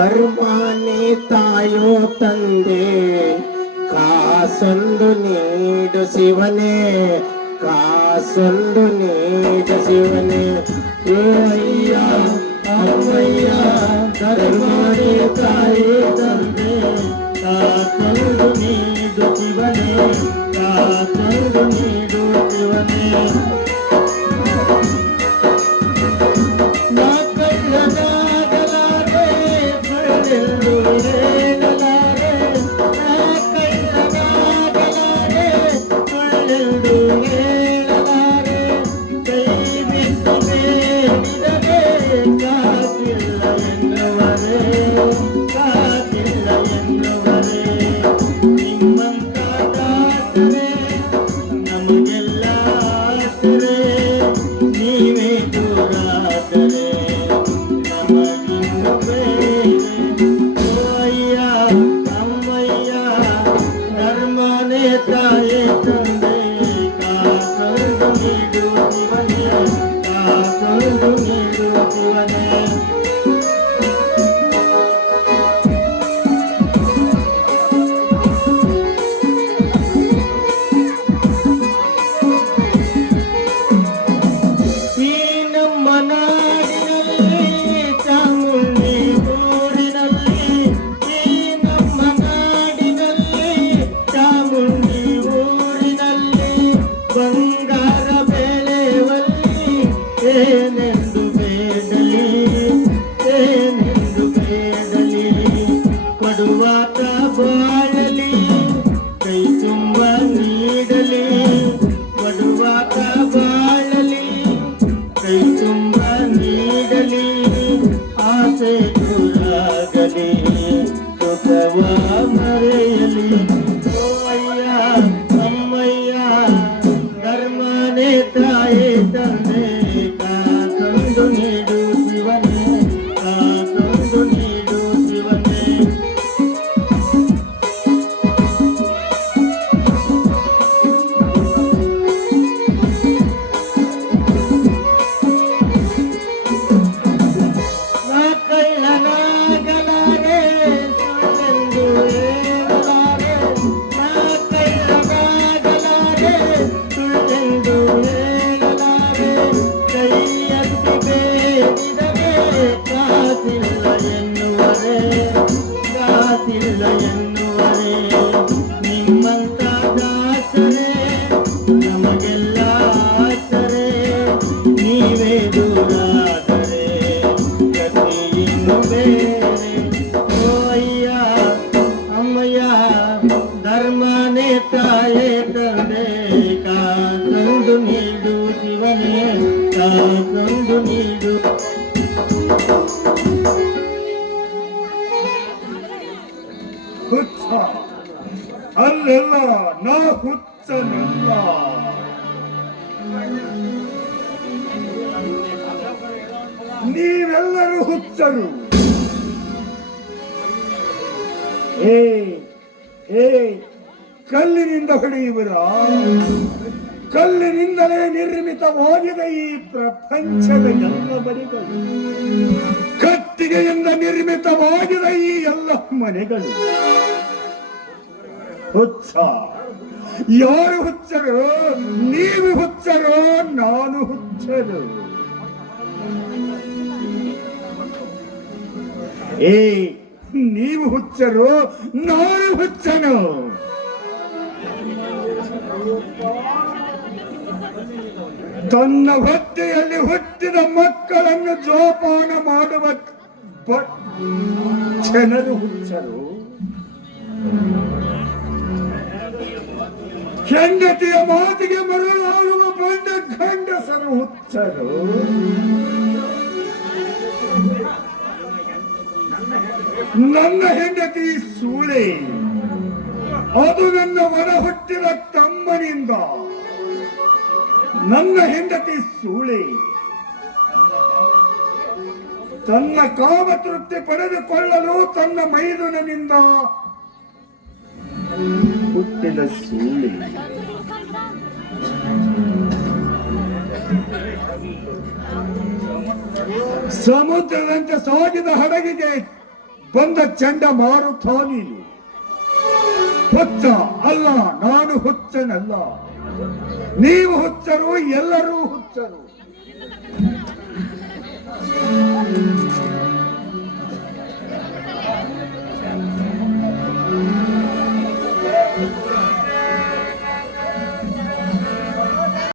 ಧರ್ಮಾನೇ ತಾಯೋ ತಂದೆ ಕಾಸೊಂದು ನೀಡು ಶಿವನೇ, ಕಾಸೊಂದು ನೀಡು ಶಿವನೇ. ಓ ಅಯ್ಯ ಅಮ್ಮಯ್ಯ ಧರ್ಮಾನೇ ತಾಯೋ ತಂದೆ ಕಾಸೊಂದು ನೀಡು ಶಿವನೇ, ಕಾಸೊಂದು ನೀಡು ಶಿವನೇ. ಅಲ್ಲೆಲ್ಲ ನಾ ಹುಚ್ಚನಲ್ಲ. ನೀವೆಲ್ಲರೂ ಹುಚ್ಚರು. ಕಲ್ಲಿನಿಂದ ಹೊಡೆಯುವಿರ? ಕಲ್ಲಿನಿಂದಲೇ ನಿರ್ಮಿತವಾಗಿದೆ ಈ ಪ್ರಪಂಚದ ಎಲ್ಲ ಬಡಿಗಳು. ಕತ್ತಿಗೆಯಿಂದ ನಿರ್ಮಿತವಾಗಿದೆ ಈ ಎಲ್ಲ ಮನೆಗಳು. ಹುಚ್ಚ? ಯಾರು ಹುಚ್ಚರು? ನೀವು ಹುಚ್ಚರು, ನಾನು ಹುಚ್ಚರು. ನೀವು ಹುಚ್ಚರು, ನಾನು ಹುಚ್ಚನು. ತನ್ನ ಹೊಟ್ಟೆಯಲ್ಲಿ ಹುಟ್ಟಿದ ಮಕ್ಕಳನ್ನು ಜೋಪಾನ ಮಾಡುವ ಜನರು ಹುಚ್ಚರು. ಹೆಂಡತಿಯ ಮಾತಿಗೆ ಮರಳಾಗುವ ಬಂಡ ಗಂಡಸರು ಹುಚ್ಚರು. ನನ್ನ ಹೆಂಡತಿ ಸೂಳೆ, ಅದು ನನ್ನ ಒಡ ಹುಟ್ಟಿದ ತಮ್ಮನಿಂದ. ನನ್ನ ಹೆಂಡತಿ ಸೂಳೆ ತನ್ನ ಕಾಮ ತೃಪ್ತಿ ಪಡೆದುಕೊಳ್ಳಲು ತನ್ನ ಮೈದುನನಿಂದ ಹುಟ್ಟಿದ ಸೂಳೆ. ಸಮುದ್ರದಂತೆ ಸಾಗಿದ ಹಡಗಿಗೆ ಬಂದ ಚಂಡ ಮಾರುತ ನೀನು. ಹುಚ್ಚ ಅಲ್ಲ, ನಾನು ಹುಚ್ಚನಲ್ಲ. ನೀವು ಹುಚ್ಚರು, ಎಲ್ಲರೂ ಹುಚ್ಚರು.